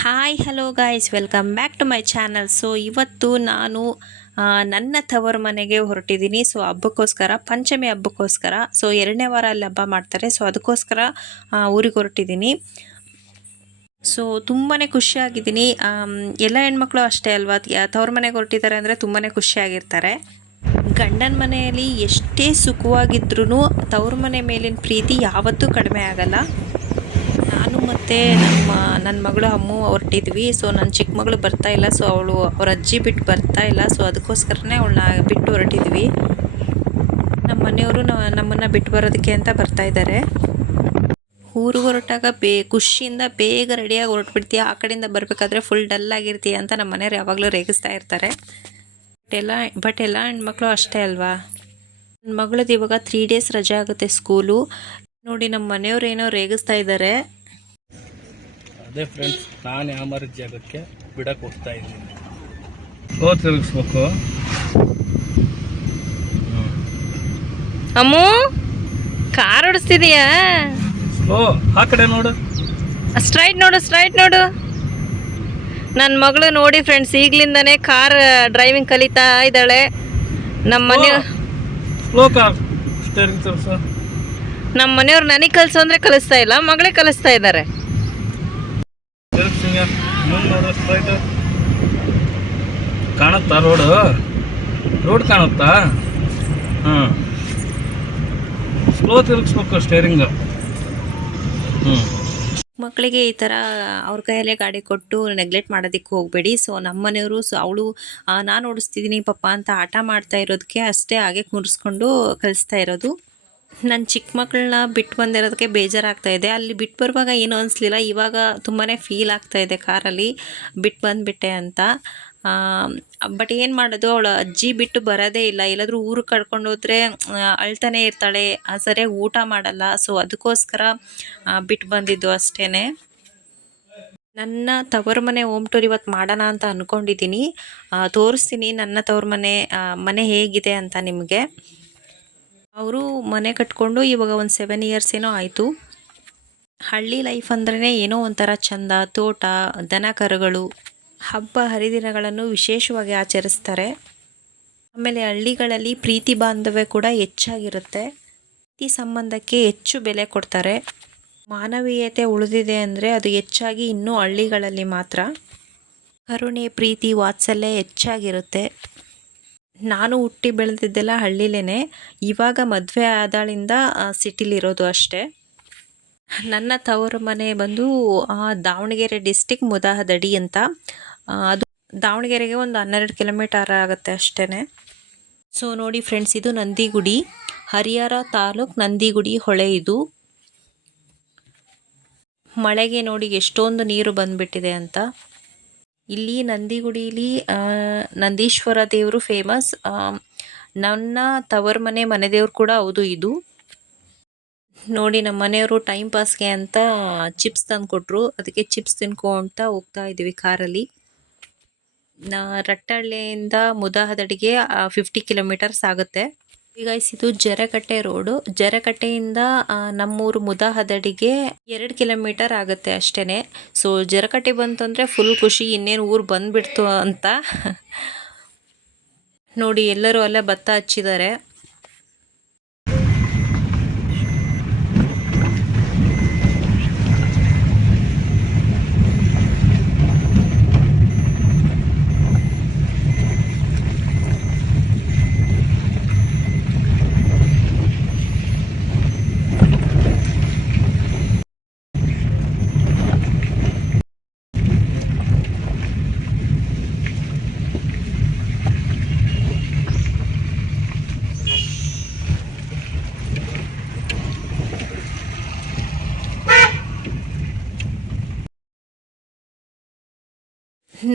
Hi hello guys welcome back to my channel. So ಇವತ್ತು ನಾನು ನನ್ನ ತವರು ಮನೆಗೆ ಹೊರಟಿದ್ದೀನಿ. ಸೊ ಹಬ್ಬಕ್ಕೋಸ್ಕರ, ಪಂಚಮಿ ಹಬ್ಬಕ್ಕೋಸ್ಕರ. ಸೊ 2ನೇ ವಾರ ಅಲ್ಲಿ ಹಬ್ಬ ಮಾಡ್ತಾರೆ. ಸೊ ಅದಕ್ಕೋಸ್ಕರ ಊರಿಗೆ ಹೊರಟಿದ್ದೀನಿ. ಸೊ ತುಂಬಾ ಖುಷಿಯಾಗಿದ್ದೀನಿ. ಎಲ್ಲ ಹೆಣ್ಮಕ್ಳು ಅಷ್ಟೇ ಅಲ್ವಾ, ತವ್ರ ಮನೆಗೆ ಹೊರಟಿದ್ದಾರೆ ಅಂದರೆ ತುಂಬಾ ಖುಷಿಯಾಗಿರ್ತಾರೆ. ಗಂಡನ ಮನೆಯಲ್ಲಿ ಎಷ್ಟೇ ಸುಖವಾಗಿದ್ರೂ ತವ್ರ ಮನೆ ಮೇಲಿನ ಪ್ರೀತಿ ಯಾವತ್ತೂ ಕಡಿಮೆ ಆಗಲ್ಲ. ನಾನು ಮತ್ತು ನನ್ನ ಮಗಳು ಅಮ್ಮು ಹೊರಟಿದ್ವಿ. ಸೊ ನನ್ನ ಚಿಕ್ಕ ಮಗಳು ಬರ್ತಾ ಇಲ್ಲ. ಸೊ ಅವ್ರ ಅಜ್ಜಿ ಬಿಟ್ಟು ಬರ್ತಾ ಇಲ್ಲ. ಸೊ ಅದಕ್ಕೋಸ್ಕರನೇ ಅವಳನ್ನ ಬಿಟ್ಟು ಹೊರಟಿದ್ವಿ. ನಮ್ಮ ಮನೆಯವರು ನಮ್ಮನ್ನು ಬಿಟ್ಟು ಬರೋದಕ್ಕೆ ಅಂತ ಬರ್ತಾ ಇದ್ದಾರೆ. ಊರಿಗೆ ಹೊರಟಾಗ ಖುಷಿಯಿಂದ ಬೇಗ ರೆಡಿಯಾಗಿ ಹೊರಟ್ಬಿಡ್ತೀಯ, ಆ ಕಡೆಯಿಂದ ಬರಬೇಕಾದ್ರೆ ಫುಲ್ ಡಲ್ ಆಗಿರ್ತೀಯ ಅಂತ ನಮ್ಮ ಮನೆಯವ್ರು ಯಾವಾಗಲೂ ರೇಗಿಸ್ತಾ ಇರ್ತಾರೆ. ಬಟ್ ಎಲ್ಲ ಹೆಣ್ಮಕ್ಳು ಅಷ್ಟೇ ಅಲ್ವಾ. ನನ್ನ ಮಗಳದ್ದು ಇವಾಗ 3 ಡೇಸ್ ರಜೆ ಆಗುತ್ತೆ ಸ್ಕೂಲು. ನೋಡಿ ನಮ್ಮ ಮನೆಯವ್ರು ಏನೋ ರೇಗಿಸ್ತಾ ಇದ್ದಾರೆ. ಅದೇ ಫ್ರೆಂಡ್ಸ್, ನಾನು ಯಾಮಾರ ಜಾಗಕ್ಕೆ ಬಿಡಕ್ಕೆ ಹೋಗ್ತಾ ಇದ್ದೀನಿ. ತಿರುಗಿಸ್ಬೇಕು. ಅಮ್ಮು, ಕಾರ್ ಓಡಿಸ್ತಿದೀಯಾ? ಆ ಕಡೆ ನೋಡು, ಸ್ಟ್ರೈಟ್ ನೋಡು. ನನ್ನ ಮಗಳು ನೋಡಿ ಫ್ರೆಂಡ್ಸ್, ಈಗ್ಲಿಂದಾನೇ ಕಾರ್ ಡ್ರೈವಿಂಗ್ ಕಲಿತಾ ಇದ್ದಾಳೆ. ನಮ್ಮ ಮನೆಯವ್ರು ನನಗೆ ಕಲಿಸೋ ಅಂದ್ರೆ ಕಲಿಸ್ತಾ ಇಲ್ಲ, ಮಗಳೇ ಕಲಿಸ್ತಾ ಇದ್ದಾರೆ. ಕಾಣುತ್ತಾ ರೋಡ್ ಕಾಣುತ್ತಾ? ಸ್ಲೋ ತಿರುಗಿಸ್ಬೇಕು ಸ್ಟೇರಿಂಗ್. ಮಕ್ಕಳಿಗೆ ಈ ಥರ ಅವ್ರ ಕೈಯಲ್ಲೇ ಗಾಡಿ ಕೊಟ್ಟು ನೆಗ್ಲೆಕ್ಟ್ ಮಾಡೋದಕ್ಕೆ ಹೋಗಬೇಡಿ. ಸೊ ನಮ್ಮ ಮನೆಯವರು ಅವಳು ನಾನು ಓಡಿಸ್ತಿದ್ದೀನಿ ಪಪ್ಪ ಅಂತ ಆಟ ಮಾಡ್ತಾ ಇರೋದಕ್ಕೆ ಅಷ್ಟೇ ಹಾಗೆ ಕೂರಿಸ್ಕೊಂಡು ಕಲಿಸ್ತಾ ಇರೋದು. ನನ್ನ ಚಿಕ್ಕ ಮಕ್ಕಳನ್ನ ಬಿಟ್ಟು ಬಂದಿರೋದಕ್ಕೆ ಬೇಜಾರಾಗ್ತಾ ಇದೆ. ಅಲ್ಲಿ ಬಿಟ್ಟು ಬರುವಾಗ ಏನೂ ಅನಿಸ್ಲಿಲ್ಲ, ಇವಾಗ ತುಂಬಾ ಫೀಲ್ ಆಗ್ತಾ ಇದೆ ಕಾರಲ್ಲಿ ಬಿಟ್ಟು ಬಂದುಬಿಟ್ಟೆ ಅಂತ. ಬಟ್ ಏನು ಮಾಡೋದು, ಅವಳು ಅಜ್ಜಿ ಬಿಟ್ಟು ಬರೋದೇ ಇಲ್ಲ. ಎಲ್ಲಾದರೂ ಊರಿಗೆ ಕರ್ಕೊಂಡು ಹೋದರೆ ಅಳ್ತಾನೆ ಇರ್ತಾಳೆ, ಸರಿಯಾಗಿ ಊಟ ಮಾಡಲ್ಲ. ಸೊ ಅದಕ್ಕೋಸ್ಕರ ಬಿಟ್ಟು ಬಂದಿದ್ದು ಅಷ್ಟೇ. ನನ್ನ ತವರು ಮನೆ ಹೋಮ್ ಟೂರ್ ಇವತ್ತು ಮಾಡೋಣ ಅಂತ ಅಂದ್ಕೊಂಡಿದ್ದೀನಿ. ತೋರಿಸ್ತೀನಿ ನನ್ನ ತವ್ರ ಮನೆ ಹೇಗಿದೆ ಅಂತ ನಿಮಗೆ. ಅವರು ಮನೆ ಕಟ್ಕೊಂಡು ಇವಾಗ ಒಂದು 7 ಇಯರ್ಸ್ ಏನೋ ಆಯಿತು. ಹಳ್ಳಿ ಲೈಫ್ ಅಂದ್ರೇ ಏನೋ ಒಂಥರ ಚಂದ. ತೋಟ, ದನ ಕರುಗಳು, ಹಬ್ಬ ಹರಿದಿನಗಳನ್ನು ವಿಶೇಷವಾಗಿ ಆಚರಿಸ್ತಾರೆ. ಆಮೇಲೆ ಹಳ್ಳಿಗಳಲ್ಲಿ ಪ್ರೀತಿ ಬಾಂಧವ್ಯ ಕೂಡ ಹೆಚ್ಚಾಗಿರುತ್ತೆ. ಪ್ರೀತಿ ಸಂಬಂಧಕ್ಕೆ ಹೆಚ್ಚು ಬೆಲೆ ಕೊಡ್ತಾರೆ. ಮಾನವೀಯತೆ ಉಳಿದಿದೆ ಅಂದರೆ ಅದು ಹೆಚ್ಚಾಗಿ ಇನ್ನೂ ಹಳ್ಳಿಗಳಲ್ಲಿ ಮಾತ್ರ. ಕರುಣೆ, ಪ್ರೀತಿ, ವಾತ್ಸಲ್ಯ ಹೆಚ್ಚಾಗಿರುತ್ತೆ. ನಾನು ಹುಟ್ಟಿ ಬೆಳೆದಿದ್ದೆಲ್ಲ ಹಳ್ಳಿಲೇ. ಇವಾಗ ಮದುವೆ ಆದಾಳಿಂದ ಸಿಟಿಲಿರೋದು ಅಷ್ಟೇ. ನನ್ನ ತವರು ಮನೆ ಬಂದು ದಾವಣಗೆರೆ ಡಿಸ್ಟಿಕ್ ಮುದಹದಡಿ ಅಂತ. ಅದು ದಾವಣಗೆರೆಗೆ ಒಂದು 12 ಕಿಲೋಮೀಟರ್ ಆಗುತ್ತೆ ಅಷ್ಟೇ. ಸೊ ನೋಡಿ ಫ್ರೆಂಡ್ಸ್, ಇದು ನಂದಿಗುಡಿ, ಹರಿಹರ ತಾಲೂಕು ನಂದಿಗುಡಿ ಹೊಳೆ. ಇದು ಮಳೆಗೆ ನೋಡಿ ಎಷ್ಟೊಂದು ನೀರು ಬಂದುಬಿಟ್ಟಿದೆ ಅಂತ. ಇಲ್ಲಿ ನಂದಿಗುಡಿಲಿ ನಂದೀಶ್ವರ ದೇವರು ಫೇಮಸ್. ನನ್ನ ತವರು ಮನೆ ದೇವ್ರು ಕೂಡ ಹೌದು ಇದು. ನೋಡಿ ನಮ್ಮ ಮನೆಯವರು ಟೈಮ್ ಪಾಸ್ಗೆ ಅಂತ ಚಿಪ್ಸ್ ತಂದು ಕೊಟ್ಟರು. ಅದಕ್ಕೆ ಚಿಪ್ಸ್ ತಿನ್ಕೊಂತ ಹೋಗ್ತಾ ಇದ್ದೀವಿ ಕಾರಲ್ಲಿ. ರಟ್ಟಹಳ್ಳಿಯಿಂದ ಮುದಹದಡಿಗೆ 50 ಕಿಲೋಮೀಟರ್ಸ್ ಆಗುತ್ತೆ. ಈಗ ಇದು ಜರಕಟ್ಟೆ ರೋಡು. ಜರಕಟ್ಟೆಯಿಂದ ನಮ್ಮೂರು ಮುದಹದಡಿಗೆ 2 ಕಿಲೋಮೀಟರ್ ಆಗುತ್ತೆ ಅಷ್ಟೇ. ಸೊ ಜರಕಟ್ಟೆ ಬಂತಂದರೆ ಫುಲ್ ಖುಷಿ, ಇನ್ನೇನು ಊರು ಬಂದುಬಿಡ್ತು ಅಂತ. ನೋಡಿ ಎಲ್ಲರೂ ಅಲ್ಲೇ ಭತ್ತ ಹಚ್ಚಿದ್ದಾರೆ.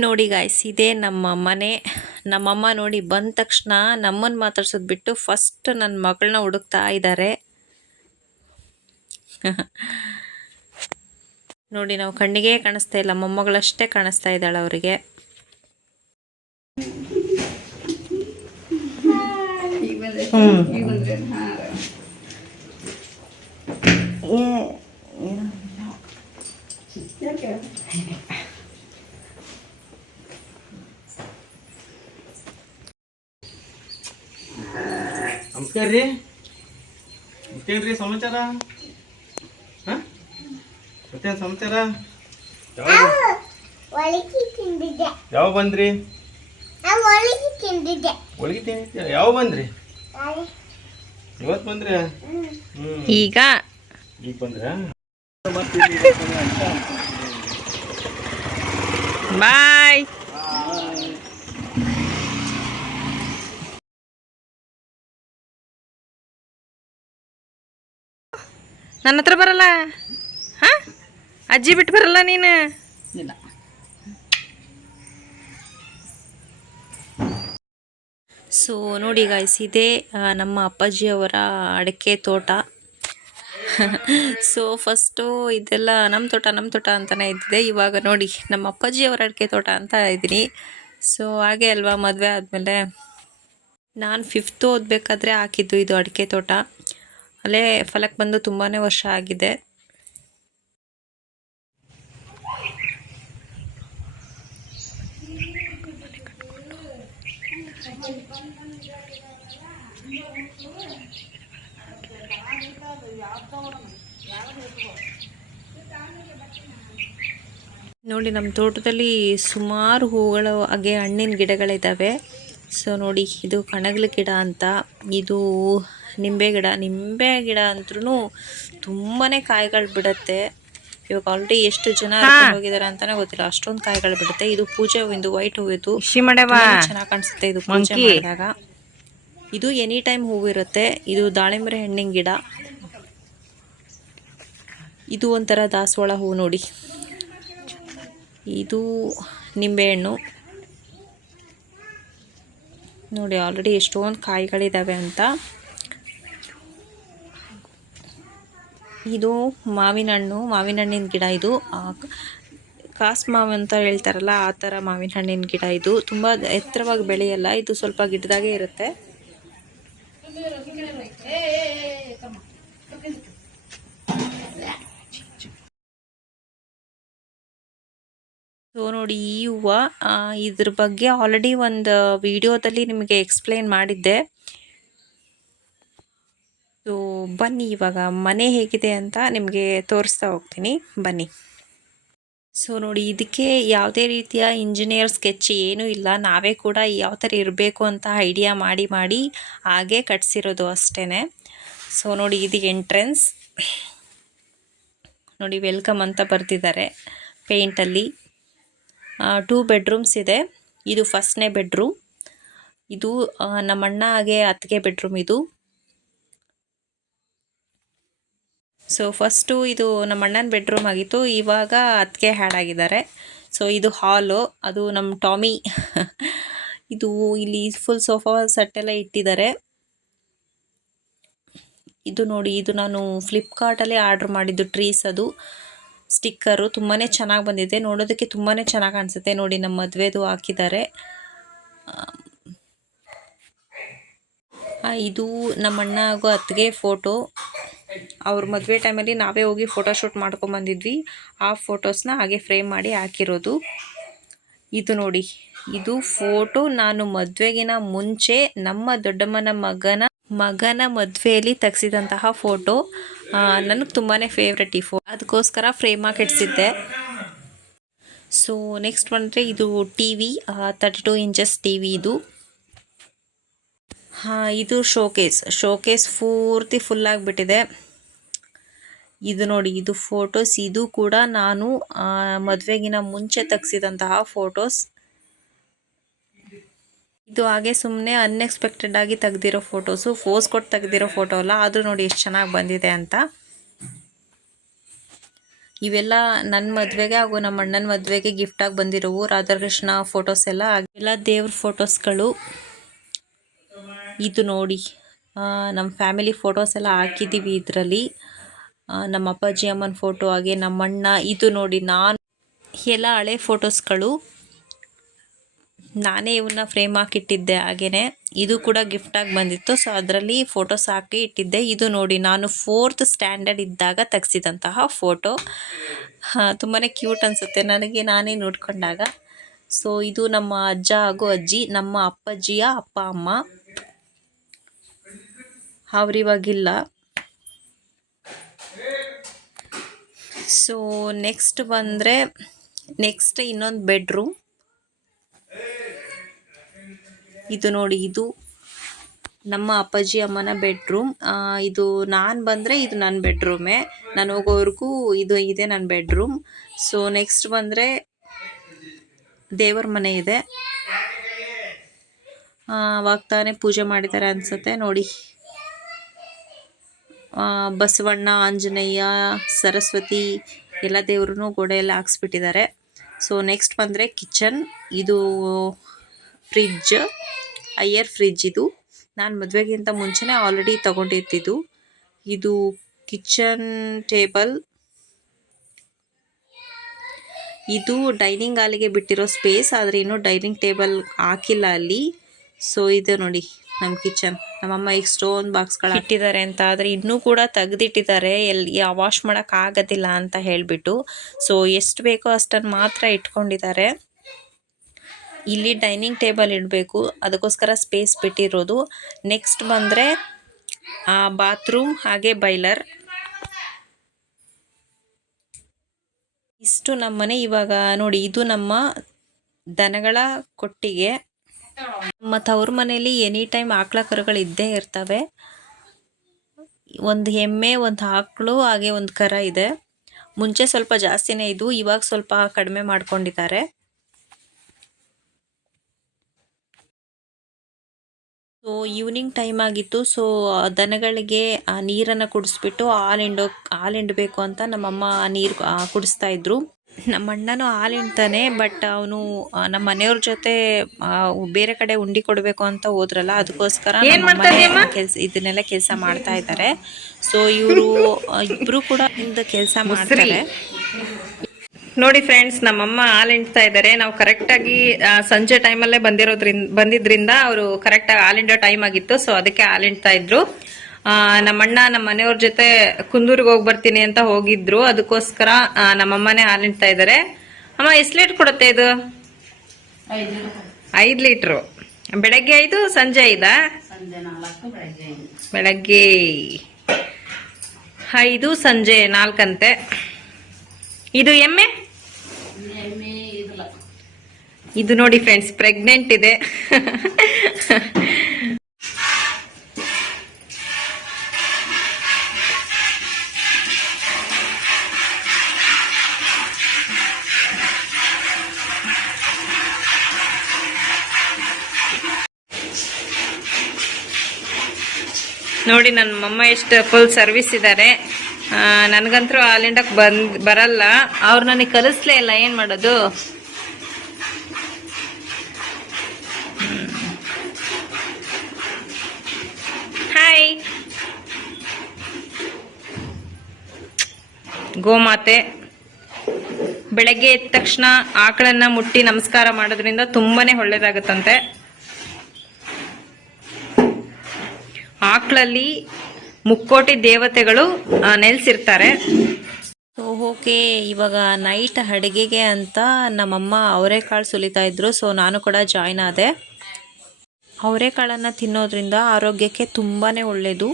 ನೋಡಿ ಗಾಯ್ಸ್, ಇದೇ ನಮ್ಮ ಮನೆ. ನಮ್ಮಮ್ಮ ನೋಡಿ ಬಂದ ತಕ್ಷಣ ನಮ್ಮನ್ನು ಮಾತಾಡ್ಸೋದು ಬಿಟ್ಟು ಫಸ್ಟ್ ನನ್ನ ಮಗಳನ್ನ ಹುಡುಕ್ತಾ ಇದ್ದಾರೆ. ನೋಡಿ ನಾವು ಕಣ್ಣಿಗೆ ಕಾಣಿಸ್ತಾ ಇಲ್ಲ, ಮೊಮ್ಮಗಳಷ್ಟೇ ಕಾಣಿಸ್ತಾ ಇದ್ದಾಳೆ ಅವರಿಗೆ. ನಮಸ್ಕಾರ ರೀ. ಮತ್ತೇನ್ರಿ ಸಮಾಚಾರ? ಹಾಂ, ಮತ್ತೇನು ಸಮಾಚಾರ? ಯಾವ ಬಂದ್ರಿ? ಹೋಳಿಗೆ ತಿಂದಿದ್ದೆ. ಯಾವ ಬಂದ್ರಿ? ಇವತ್ತು ಬಂದ್ರಿ? ಈಗ ಈಗ ಬಂದ್ರ? ಬಾಯ್. ನನ್ನ ಹತ್ರ ಬರಲ್ಲ. ಹಾಂ, ಅಜ್ಜಿ ಬಿಟ್ಟು ಬರಲ್ಲ ನೀನು? ಇಲ್ಲ. ಸೊ ನೋಡಿ ಗಾಯ್ಸ್, ಇದೇ ನಮ್ಮ ಅಪ್ಪಾಜಿಯವರ ಅಡಿಕೆ ತೋಟ. ಸೊ ಫಸ್ಟು ಇದೆಲ್ಲ ನಮ್ಮ ತೋಟ ಅಂತಲೇ ಇದ್ದಿದೆ. ಇವಾಗ ನೋಡಿ ನಮ್ಮ ಅಪ್ಪಾಜಿಯವರ ಅಡಿಕೆ ತೋಟ ಅಂತ ಇದ್ದೀನಿ. ಸೊ ಹಾಗೆ ಅಲ್ವಾ, ಮದುವೆ ಆದಮೇಲೆ ನಾನು 5th ಓದಬೇಕಾದ್ರೆ ಹಾಕಿದ್ದು ಇದು ಅಡಿಕೆ ತೋಟ. ಅಲ್ಲೇ ಫಲಕ್ಕೆ ಬಂದು ತುಂಬಾ ವರ್ಷ ಆಗಿದೆ. ನೋಡಿ ನಮ್ಮ ತೋಟದಲ್ಲಿ ಸುಮಾರು ಹೂಗಳು ಹಾಗೆ ಹಣ್ಣಿನ ಗಿಡಗಳಿದ್ದಾವೆ. ಸೊ ನೋಡಿ, ಇದು ಕಣಗಿಲ ಗಿಡ ಅಂತ, ಇದು ನಿಂಬೆ ಗಿಡ ಅಂದ್ರೂ ತುಂಬಾ ಕಾಯಿಗಳು ಬಿಡುತ್ತೆ. ಇವಾಗ ಆಲ್ರೆಡಿ ಎಷ್ಟು ಜನ ಹೋಗಿದ್ದಾರೆ ಅಂತಾನೆ ಗೊತ್ತಿಲ್ಲ, ಅಷ್ಟೊಂದು ಕಾಯಿಗಳು ಬಿಡುತ್ತೆ. ಇದು ಪೂಜೆ ಹೂವಿಂದು, ವೈಟ್ ಹೂವಿದು, ಚೆನ್ನಾಗಿ ಕಾಣಿಸುತ್ತೆ ಇದು ಪೂಜೆ ಮಾಡಿದಾಗ. ಇದು ಎನಿ ಟೈಮ್ ಹೂವಿರುತ್ತೆ. ಇದು ದಾಳಿಂಬೆ ಹಣ್ಣಿನ ಗಿಡ. ಇದು ಒಂಥರ ದಾಸವಾಳ ಹೂವು ನೋಡಿ. ಇದು ನಿಂಬೆಹಣ್ಣು ನೋಡಿ, ಆಲ್ರೆಡಿ ಎಷ್ಟೊಂದು ಕಾಯಿಗಳಿದ್ದಾವೆ ಅಂತ. ಇದು ಮಾವಿನ ಹಣ್ಣಿನ ಗಿಡ. ಇದು ಕಾಸು ಮಾವು ಅಂತ ಹೇಳ್ತಾರಲ್ಲ, ಆ ಥರ ಮಾವಿನ ಹಣ್ಣಿನ ಗಿಡ. ಇದು ತುಂಬ ಎತ್ತರವಾಗಿ ಬೆಳೆಯಲ್ಲ, ಇದು ಸ್ವಲ್ಪ ಗಿಡದಾಗೆ ಇರುತ್ತೆ. ಸೊ ನೋಡಿ, ಈ ಹೂವು, ಇದ್ರ ಬಗ್ಗೆ ಆಲ್ರೆಡಿ ಒಂದು ವಿಡಿಯೋದಲ್ಲಿ ನಿಮಗೆ ಎಕ್ಸ್ಪ್ಲೇನ್ ಮಾಡಿದ್ದೆ. ಸೊ ಬನ್ನಿ, ಇವಾಗ ಮನೆ ಹೇಗಿದೆ ಅಂತ ನಿಮಗೆ ತೋರಿಸ್ತಾ ಹೋಗ್ತೀನಿ, ಬನ್ನಿ. ಸೊ ನೋಡಿ, ಇದಕ್ಕೆ ಯಾವುದೇ ರೀತಿಯ ಇಂಜಿನಿಯರ್ ಸ್ಕೆಚ್ ಏನೂ ಇಲ್ಲ. ನಾವೇ ಕೂಡ ಯಾವ ಥರ ಇರಬೇಕು ಅಂತ ಐಡಿಯಾ ಮಾಡಿ ಹಾಗೆ ಕಟ್ಸಿರೋದು ಅಷ್ಟೇ. ಸೊ ನೋಡಿ, ಇದು ಎಂಟ್ರೆನ್ಸ್ ನೋಡಿ, ವೆಲ್ಕಮ್ ಅಂತ ಬರ್ತಿದ್ದಾರೆ ಪೇಂಟಲ್ಲಿ. 2 ಬೆಡ್ರೂಮ್ಸ್ ಇದೆ. ಇದು ಫಸ್ಟ್ನೇ ಬೆಡ್ರೂಮ್. ಇದು ನಮ್ಮಣ್ಣ ಹಾಗೆ ಅತ್ತಿಗೆ ಬೆಡ್ರೂಮ್ ಇದು. ಸೊ ಫಸ್ಟು ಇದು ನಮ್ಮ ಅಣ್ಣನ ಬೆಡ್ರೂಮ್ ಆಗಿತ್ತು, ಇವಾಗ ಅತ್ತಿಗೆ ಹ್ಯಾಡ್ ಆಗಿದ್ದಾರೆ. ಸೊ ಇದು ಹಾಲು, ಅದು ನಮ್ಮ ಟಾಮಿ. ಇದು ಇಲ್ಲಿ ಫುಲ್ ಸೋಫಾ ಸೆಟ್ ಎಲ್ಲ ಇಟ್ಟಿದ್ದಾರೆ. ಇದು ನೋಡಿ, ಇದು ನಾನು ಫ್ಲಿಪ್ಕಾರ್ಟಲ್ಲಿ ಆರ್ಡ್ರ್ ಮಾಡಿದ್ದು ಟ್ರೀಸ್, ಅದು ಸ್ಟಿಕ್ಕರು ತುಂಬಾ ಚೆನ್ನಾಗಿ ಬಂದಿದೆ. ನೋಡೋದಕ್ಕೆ ತುಂಬಾ ಚೆನ್ನಾಗಿ ಕಾಣಿಸುತ್ತೆ ನೋಡಿ. ನಮ್ಮ ಮದುವೆದು ಹಾಕಿದ್ದಾರೆ. ಇದು ನಮ್ಮ ಅಣ್ಣ ಹಾಗೂ ಅತ್ತಿಗೆ ಫೋಟೋ. ಅವ್ರ ಮದುವೆ ಟೈಮಲ್ಲಿ ನಾವೇ ಹೋಗಿ ಫೋಟೋಶೂಟ್ ಮಾಡ್ಕೊಂಬಂದಿದ್ವಿ. ಆ ಫೋಟೋಸ್ನ ಹಾಗೆ ಫ್ರೇಮ್ ಮಾಡಿ ಹಾಕಿರೋದು. ಇದು ನೋಡಿ, ಇದು ಫೋಟೋ ನಾನು ಮದುವೆಗಿನ ಮುಂಚೆ ನಮ್ಮ ದೊಡ್ಡಮ್ಮನ ಮಗನ ಮದುವೆಯಲ್ಲಿ ತೆಗೆಸಿದಂತಹ ಫೋಟೋ. ನನಗೆ ತುಂಬಾ ಫೇವ್ರೆಟ್ ಈ ಫೋಟೋ, ಅದಕ್ಕೋಸ್ಕರ ಫ್ರೇಮ್ ಹಾಕಿ ಇಡ್ಸಿದ್ದೆ. ಸೊ ನೆಕ್ಸ್ಟ್ ಬಂದರೆ ಇದು T V, 32 inches T V ಇದು. ಇದು ಶೋಕೇಸ್ ಪೂರ್ತಿ ಫುಲ್ ಆಗಿಬಿಟ್ಟಿದೆ. ಇದು ನೋಡಿ, ಇದು ಫೋಟೋಸ್. ಇದು ಕೂಡ ನಾನು ಮದುವೆಗಿನ ಮುಂಚೆ ತೆಗೆಸಿದಂತಹ ಫೋಟೋಸ್. ಇದು ಹಾಗೆ ಸುಮ್ಮನೆ ಅನ್ಎಕ್ಸ್ಪೆಕ್ಟೆಡ್ ಆಗಿ ತೆಗೆದಿರೋ ಫೋಟೋಸು, ಫೋಸ್ ಕೊಟ್ಟು ತೆಗೆದಿರೋ ಫೋಟೋ ಅಲ್ಲ. ಆದರೂ ನೋಡಿ ಎಷ್ಟು ಚೆನ್ನಾಗಿ ಬಂದಿದೆ ಅಂತ. ಇವೆಲ್ಲ ನನ್ನ ಮದುವೆಗೆ ಹಾಗೂ ನಮ್ಮ ಅಣ್ಣನ ಮದುವೆಗೆ ಗಿಫ್ಟಾಗಿ ಬಂದಿರೋವು ರಾಧಾಕೃಷ್ಣ ಫೋಟೋಸ್ ಎಲ್ಲ ದೇವ್ರ ಫೋಟೋಸ್ಗಳು. ಇದು ನೋಡಿ, ನಮ್ಮ ಫ್ಯಾಮಿಲಿ ಫೋಟೋಸ್ ಎಲ್ಲ ಹಾಕಿದ್ದೀವಿ ಇದರಲ್ಲಿ. ನಮ್ಮ ಅಪ್ಪಾಜಿ ಅಮ್ಮನ ಫೋಟೋ, ಹಾಗೆ ನಮ್ಮಣ್ಣ. ಇದು ನೋಡಿ, ನಾನು ಎಲ್ಲ ಹಳೆ ಫೋಟೋಸ್ಗಳು. ನಾನೇ ಇವನ್ನ ಫ್ರೇಮ್ ಹಾಕಿಟ್ಟಿದ್ದೆ. ಹಾಗೆಯೇ ಇದು ಕೂಡ ಗಿಫ್ಟಾಗಿ ಬಂದಿತ್ತು. ಸೊ ಅದರಲ್ಲಿ ಫೋಟೋಸ್ ಹಾಕಿ ಇಟ್ಟಿದ್ದೆ. ಇದು ನೋಡಿ, ನಾನು 4th ಸ್ಟ್ಯಾಂಡರ್ಡ್ ಇದ್ದಾಗ ತೆಗೆಸಿದಂತಹ ಫೋಟೋ. ತುಂಬಾ ಕ್ಯೂಟ್ ಅನಿಸುತ್ತೆ ನನಗೆ ನಾನೇ ನೋಡ್ಕೊಂಡಾಗ. ಸೊ ಇದು ನಮ್ಮ ಅಜ್ಜ ಹಾಗೂ ಅಜ್ಜಿ, ನಮ್ಮ ಅಪ್ಪಾಜಿಯ ಅಪ್ಪ ಅಮ್ಮ. ಅವ್ರಿವಾಗಿಲ್ಲ. ಸೊ ನೆಕ್ಸ್ಟ್ ಬಂದರೆ ಇನ್ನೊಂದು ಬೆಡ್ರೂಮ್. ಇದು ನೋಡಿ, ಇದು ನಮ್ಮ ಅಪ್ಪಾಜಿ ಅಮ್ಮನ ಬೆಡ್ರೂಮ್. ಇದು ನಾನು ಬಂದರೆ ಇದು ನನ್ನ ಬೆಡ್ರೂಮೇ, ನಾನು ಹೋಗೋವರೆಗೂ ಇದೆ ನನ್ನ ಬೆಡ್ರೂಮ್. ಸೊ ನೆಕ್ಸ್ಟ್ ಬಂದರೆ ದೇವರ ಮನೆ ಇದೆ. ಅವಾಗ ತಾನೇ ಪೂಜೆ ಮಾಡಿದ್ದಾರೆ ಅನಿಸುತ್ತೆ ನೋಡಿ. ಬಸವಣ್ಣ, ಆಂಜನೇಯ, ಸರಸ್ವತಿ ಎಲ್ಲ ದೇವ್ರೂ ಗೋಡೆ ಎಲ್ಲ ಹಾಕ್ಸ್ಬಿಟ್ಟಿದ್ದಾರೆ. ಸೊ ನೆಕ್ಸ್ಟ್ ಬಂದರೆ ಕಿಚನ್. ಇದು ಫ್ರಿಡ್ಜ್, ಐಯರ್ ಫ್ರಿಡ್ಜ್. ಇದು ನಾನು ಮದುವೆಗಿಂತ ಮುಂಚೆನೇ ಆಲ್ರೆಡಿ ತೊಗೊಂಡಿದ್ದು. ಇದು ಕಿಚನ್ ಟೇಬಲ್. ಇದು ಡೈನಿಂಗ್ ಹಾಲಿಗೆ ಬಿಟ್ಟಿರೋ ಸ್ಪೇಸ್, ಆದರೆ ಇನ್ನೂ ಡೈನಿಂಗ್ ಟೇಬಲ್ ಹಾಕಿಲ್ಲ ಅಲ್ಲಿ. ಸೊ ಇದು ನೋಡಿ ನಮ್ಮ ಕಿಚನ್. ನಮ್ಮಮ್ಮ ಈಗ ಸ್ಟೋನ್ ಬಾಕ್ಸ್ಗಳು ಇಟ್ಟಿದ್ದಾರೆ ಅಂತ, ಆದರೆ ಇನ್ನೂ ಕೂಡ ತೆಗೆದಿಟ್ಟಿದ್ದಾರೆ, ವಾಶ್ ಮಾಡೋಕ್ಕಾಗೋದಿಲ್ಲ ಅಂತ ಹೇಳಿಬಿಟ್ಟು. ಸೊ ಎಷ್ಟು ಬೇಕೋ ಅಷ್ಟನ್ನು ಮಾತ್ರ ಇಟ್ಕೊಂಡಿದ್ದಾರೆ. ಇಲ್ಲಿ ಡೈನಿಂಗ್ ಟೇಬಲ್ ಇಡಬೇಕು, ಅದಕ್ಕೋಸ್ಕರ ಸ್ಪೇಸ್ ಬಿಟ್ಟಿರೋದು. ನೆಕ್ಸ್ಟ್ ಬಂದರೆ ಬಾತ್ರೂಮ್ ಹಾಗೆ ಬೈಲರ್. ಇಷ್ಟು ನಮ್ಮ ಮನೆ. ಇವಾಗ ನೋಡಿ, ಇದು ನಮ್ಮ ದನಗಳ ಕೊಟ್ಟಿಗೆ. ನಮ್ಮ ತವ್ರ ಮನೆಯಲ್ಲಿ ಎನಿ ಟೈಮ್ ಆಕಳ ಕರುಗಳು ಇದ್ದೇ ಇರ್ತವೆ. ಒಂದು ಎಮ್ಮೆ, ಒಂದು ಆಕಳು ಹಾಗೆ ಒಂದು ಕರ ಇದೆ. ಮುಂಚೆ ಸ್ವಲ್ಪ ಜಾಸ್ತಿನೇ ಇದ್ವು, ಇವಾಗ ಸ್ವಲ್ಪ ಕಡಿಮೆ ಮಾಡ್ಕೊಂಡಿದ್ದಾರೆ. ಸೊ ಈವ್ನಿಂಗ್ ಟೈಮ್ ಆಗಿತ್ತು. ಸೊ ದನಗಳಿಗೆ ನೀರನ್ನು ಕುಡಿಸ್ಬಿಟ್ಟು ಹಾಲು ಹಿಂಡಬೇಕು ಅಂತ ನಮ್ಮಮ್ಮ ನೀರು ಕುಡಿಸ್ತಾ ಇದ್ರು. ನಮ್ಮ ಅಣ್ಣನೂ ಹಾಲು ಹಿಂಡ್ತಾನೆ, ಬಟ್ ಅವನು ನಮ್ಮ ಮನೆಯವ್ರ ಜೊತೆ ಬೇರೆ ಕಡೆ ಉಂಡಿ ಕೊಡಬೇಕು ಅಂತ ಹೋದ್ರಲ್ಲ, ಅದಕ್ಕೋಸ್ಕರ ಇದನ್ನೆಲ್ಲ ಕೆಲಸ ಮಾಡ್ತಾ ಇದ್ದಾರೆ. ಸೊ ಇವರು ಇಬ್ಬರು ಕೂಡ ಕೆಲಸ ಮಾಡ್ತಾರೆ. ನೋಡಿ ಫ್ರೆಂಡ್ಸ್, ನಮ್ಮಮ್ಮ ಹಾಲು ಹಿಂಡ್ತಾ ಇದ್ದಾರೆ. ನಾವು ಕರೆಕ್ಟಾಗಿ ಸಂಜೆ ಟೈಮಲ್ಲೇ ಬಂದಿದ್ರಿಂದ ಅವರು ಕರೆಕ್ಟಾಗಿ ಹಾಲು ಹಿಂಡೋ ಟೈಮ್ ಆಗಿತ್ತು. ಸೊ ಅದಕ್ಕೆ ಹಾಲು ಹಿಂಡ್ತಾ ಇದ್ರು. ನಮ್ಮಣ್ಣ ನಮ್ಮ ಮನೆಯವ್ರ ಜೊತೆ ಕುಂದೂರಿಗೆ ಹೋಗಿ ಬರ್ತೀನಿ ಅಂತ ಹೋಗಿದ್ರು, ಅದಕ್ಕೋಸ್ಕರ ನಮ್ಮಮ್ಮನೇ ಹಾಲು ಹಿಂಡ್ತಾ ಇದ್ದಾರೆ. ಅಮ್ಮ, ಎಷ್ಟು ಲೀಟ್ರ್ ಕೊಡುತ್ತೆ ಇದು? 5 ಲೀಟ್ರು. ಬೆಳಗ್ಗೆ 5, ಸಂಜೆ 5? ಬೆಳಗ್ಗೆ 5, ಸಂಜೆ 4 ಅಂತೆ. ಇದು ಎಮ್ಮೆ? ಇದು ನೋಡಿ ಫ್ರೆಂಡ್ಸ್, ಪ್ರೆಗ್ನೆಂಟ್ ಇದೆ. ನೋಡಿ ನನ್ನ ಮಮ್ಮ ಎಷ್ಟು ಫುಲ್ ಸರ್ವಿಸ್ ಇದ್ದಾರೆ. ನನಗಂತೂ ಹಾಲಿಂಡಕ್ಕೆ ಬರಲ್ಲ, ಅವ್ರು ನನಗೆ ಕಲಿಸ್ಲೇ ಇಲ್ಲ. ಏನು ಮಾಡೋದು? ಹಾಯ್ ಗೋಮಾತೆ. ಬೆಳಗ್ಗೆ ಎದ್ದ ತಕ್ಷಣ ಆಕಳನ್ನ ಮುಟ್ಟಿ ನಮಸ್ಕಾರ ಮಾಡೋದ್ರಿಂದ ತುಂಬಾನೇ ಒಳ್ಳೇದಾಗುತ್ತಂತೆ. ಆಕಳಲ್ಲಿ ಮುಕ್ಕೋಟಿ ದೇವತೆಗಳು ನೆಲೆಸಿರ್ತಾರೆ. ಸೊ ಓಕೆ, ಇವಾಗ ನೈಟ್ ಅಡುಗೆಗೆ ಅಂತ ನಮ್ಮಮ್ಮ ಅವರೆಕಾಳು ಸುಲಿತಾ ಇದ್ರು. ಸೊ ನಾನು ಕೂಡ ಜಾಯ್ನ್ ಆದೆ. ಅವರೆಕಾಳನ್ನು ತಿನ್ನೋದ್ರಿಂದ ಆರೋಗ್ಯಕ್ಕೆ ತುಂಬಾ ಒಳ್ಳೆಯದು.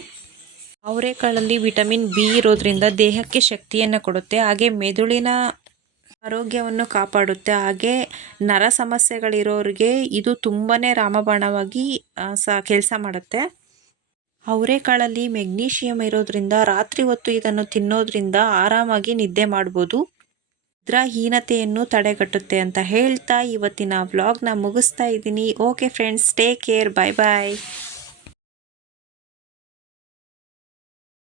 ಅವರೆಕಾಳಲ್ಲಿ ವಿಟಮಿನ್ ಬಿ ಇರೋದ್ರಿಂದ ದೇಹಕ್ಕೆ ಶಕ್ತಿಯನ್ನು ಕೊಡುತ್ತೆ, ಹಾಗೆ ಮೆದುಳಿನ ಆರೋಗ್ಯವನ್ನು ಕಾಪಾಡುತ್ತೆ. ಹಾಗೆ ನರ ಸಮಸ್ಯೆಗಳಿರೋರಿಗೆ ಇದು ತುಂಬಾ ರಾಮಬಾಣವಾಗಿ ಕೆಲಸ ಮಾಡುತ್ತೆ. ಅವರೆಕಾಳಲ್ಲಿ ಮೆಗ್ನೀಷಿಯಮ್ ಇರೋದ್ರಿಂದ ರಾತ್ರಿ ಹೊತ್ತು ಇದನ್ನು ತಿನ್ನೋದ್ರಿಂದ ಆರಾಮಾಗಿ ನಿದ್ದೆ ಮಾಡ್ಬೋದು. ನಿದ್ರಾಹೀನತೆಯನ್ನು ತಡೆಗಟ್ಟುತ್ತೆ ಅಂತ ಹೇಳ್ತಾ ಇವತ್ತಿನ ವ್ಲಾಗ್ನ ಮುಗಿಸ್ತಾ ಇದ್ದೀನಿ. ಓಕೆ ಫ್ರೆಂಡ್ಸ್, ಟೇಕ್ ಕೇರ್, ಬಾಯ್ ಬಾಯ್.